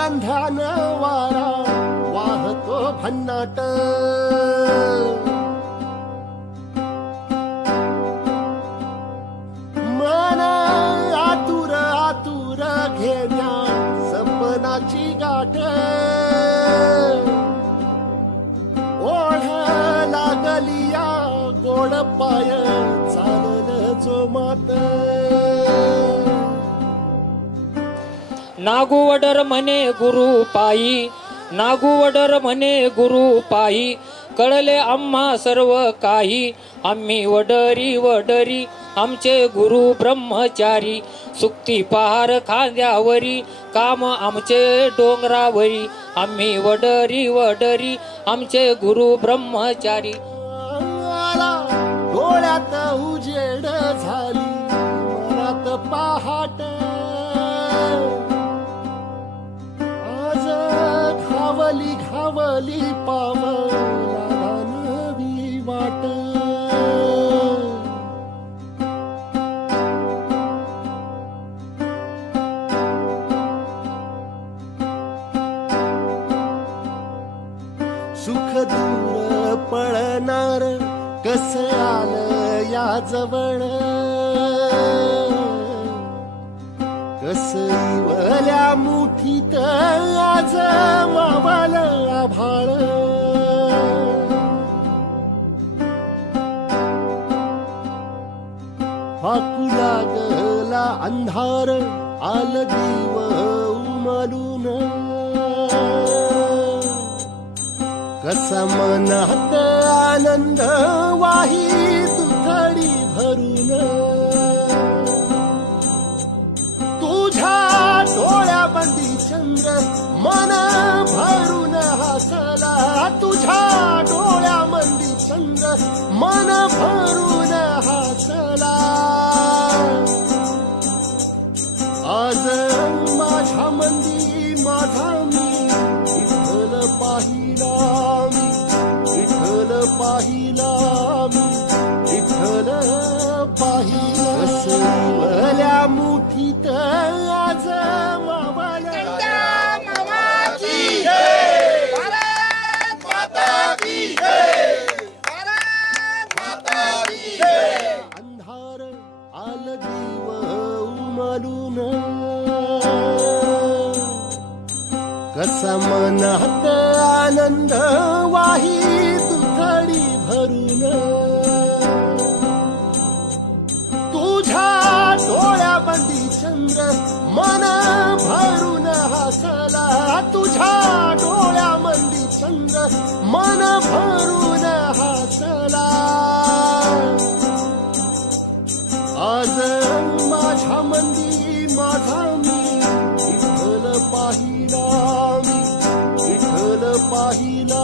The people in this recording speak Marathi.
गंधानं वारा वाहतो भन्नाट मन आतुर आतुर घेण्या सपनाची गाठ ओढ लागलिया गोड पाय चालल जो मात नागुवडर म्हणे गुरु पायी नागुवडर म्हणे गुरु पायी कळले आम्हा सर्व काही आम्ही वडरी वडरी आमचे गुरु ब्रह्मचारी सुक्ती पहार खांद्यावरी काम आमचे डोंगरावरी आम्ही वडरी वडरी आमचे गुरु ब्रह्मचारी डोळ्यात उजेड झाली मनात पहाट आज घावली घावली पावला नवी वाट सुख दूर पळणार कस आलं या जवळ कस इवल्या मुठीत आज मावल आभाळ फाकू लागला अंधार आल दिव उमलून कसा मनात आनंद वाही तुथडी भरून तुझ्या डोळ्याबंदी चंद्र मन भरून हसला तुझ्या डोळ्याबंदी चंद्र मन भरून हसला आज माझ्या मंदी माझा मी विठ्ठल पाहिला मी विठ्ठल पाहिला मी विठ्ठल पाहिला कसल्या मुठीत आज मावला अंधार आल दिव उमलून कसा मनात आनंद वाही तुथडी भरून तुझ्या डोळ्याबंदी चंद्र मन भरून हसला तुझ्या डोळ्याबंदी चंद्र मन भरून हसला आज माझ्या मंदी माझा मी विठ्ठल पाहिला मी विठ्ठल पाहिला